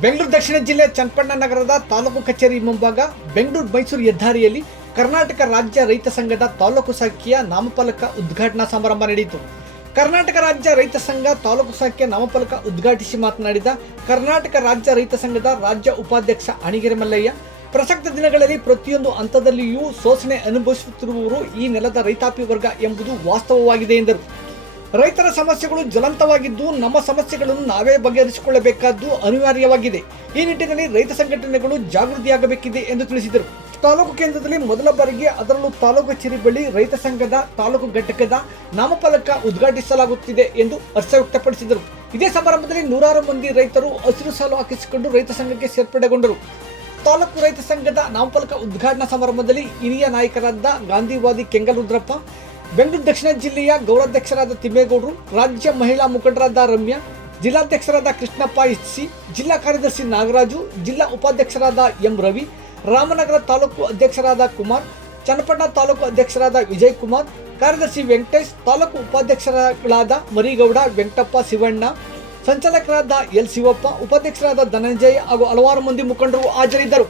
ಬೆಂಗಳೂರು ದಕ್ಷಿಣ ಜಿಲ್ಲೆ ಚನ್ನಪಟ್ಟಣ ನಗರದ ತಾಲೂಕು ಕಚೇರಿ ಮುಂಭಾಗ ಬೆಂಗಳೂರು ಮೈಸೂರು ಹೆದ್ದಾರಿಯಲ್ಲಿ ಕರ್ನಾಟಕ ರಾಜ್ಯ ರೈತ ಸಂಘದ ತಾಲೂಕು ಶಾಖೆಯ ನಾಮಫಲಕ ಉದ್ಘಾಟನಾ ಸಮಾರಂಭ ನಡೆಯಿತು. ಕರ್ನಾಟಕ ರಾಜ್ಯ ರೈತ ಸಂಘ ತಾಲೂಕು ಶಾಖೆಯ ನಾಮಫಲಕ ಉದ್ಘಾಟಿಸಿ ಮಾತನಾಡಿದ ಕರ್ನಾಟಕ ರಾಜ್ಯ ರೈತ ಸಂಘದ ರಾಜ್ಯ ಉಪಾಧ್ಯಕ್ಷ ಅಣಿಗೆರೆ ಮಲ್ಲಯ್ಯ, ಪ್ರಸಕ್ತ ದಿನಗಳಲ್ಲಿ ಪ್ರತಿಯೊಂದು ಹಂತದಲ್ಲಿಯೂ ಶೋಷಣೆ ಅನುಭವಿಸುತ್ತಿರುವವರು ಈ ನೆಲದ ರೈತಾಪಿ ವರ್ಗ ಎಂಬುದು ವಾಸ್ತವವಾಗಿದೆ ಎಂದರು. ರೈತರ ಸಮಸ್ಯೆಗಳು ಜ್ವಲಂತವಾಗಿದ್ದು ನಮ್ಮ ಸಮಸ್ಯೆಗಳನ್ನು ನಾವೇ ಬಗೆಹರಿಸಿಕೊಳ್ಳಬೇಕಾದ್ದು ಅನಿವಾರ್ಯವಾಗಿದೆ. ಈ ನಿಟ್ಟಿನಲ್ಲಿ ರೈತ ಸಂಘಟನೆಗಳು ಜಾಗೃತಿಯಾಗಬೇಕಿದೆ ಎಂದು ತಿಳಿಸಿದರು. ತಾಲೂಕು ಕೇಂದ್ರದಲ್ಲಿ ಮೊದಲ ಬಾರಿಗೆ, ಅದರಲ್ಲೂ ತಾಲೂಕು ಕಚೇರಿ ಬಳಿ ರೈತ ಸಂಘದ ತಾಲೂಕು ಘಟಕದ ನಾಮಫಲಕ ಉದ್ಘಾಟಿಸಲಾಗುತ್ತಿದೆ ಎಂದು ಹರ್ಷ ವ್ಯಕ್ತಪಡಿಸಿದರು. ಇದೇ ಸಮಾರಂಭದಲ್ಲಿ ನೂರಾರು ಮಂದಿ ರೈತರು ಹಸಿರು ಸಾಲು ಹಾಕಿಸಿಕೊಂಡು ರೈತ ಸಂಘಕ್ಕೆ ಸೇರ್ಪಡೆಗೊಂಡರು. ತಾಲೂಕು ರೈತ ಸಂಘದ ನಾಮಫಲಕ ಉದ್ಘಾಟನಾ ಸಮಾರಂಭದಲ್ಲಿ ಹಿರಿಯ ನಾಯಕರಾದ ಗಾಂಧಿವಾದಿ ಕೆಂಗಲ್ ರುದ್ರಪ್ಪ, ಬೆಂಗಳೂರು ದಕ್ಷಿಣ ಜಿಲ್ಲೆಯ ಗೌರವಾಧ್ಯಕ್ಷರಾದ ತಿಮ್ಮೇಗೌಡರು, ರಾಜ್ಯ ಮಹಿಳಾ ಮುಖಂಡರಾದ ರಮ್ಯಾ, ಜಿಲ್ಲಾಧ್ಯಕ್ಷರಾದ ಕೃಷ್ಣಪ್ಪ ಎಚ್.ಸಿ, ಜಿಲ್ಲಾ ಕಾರ್ಯದರ್ಶಿ ನಾಗರಾಜು, ಜಿಲ್ಲಾ ಉಪಾಧ್ಯಕ್ಷರಾದ ಎಂ ರವಿ, ರಾಮನಗರ ತಾಲೂಕು ಅಧ್ಯಕ್ಷರಾದ ಕುಮಾರ್, ಚನ್ನಪಟ್ಟಣ ತಾಲೂಕು ಅಧ್ಯಕ್ಷರಾದ ವಿಜಯ್ ಕುಮಾರ್, ಕಾರ್ಯದರ್ಶಿ ವೆಂಕಟೇಶ್, ತಾಲೂಕು ಉಪಾಧ್ಯಕ್ಷರುಗಳಾದ ಮರಿಗೌಡ, ವೆಂಕಟಪ್ಪ, ಶಿವಣ್ಣ, ಸಂಚಾಲಕರಾದ ಎಲ್ ಶಿವಪ್ಪ, ಉಪಾಧ್ಯಕ್ಷರಾದ ಧನಂಜಯ ಹಾಗೂ ಹಲವಾರು ಮಂದಿ ಮುಖಂಡರು ಹಾಜರಿದ್ದರು.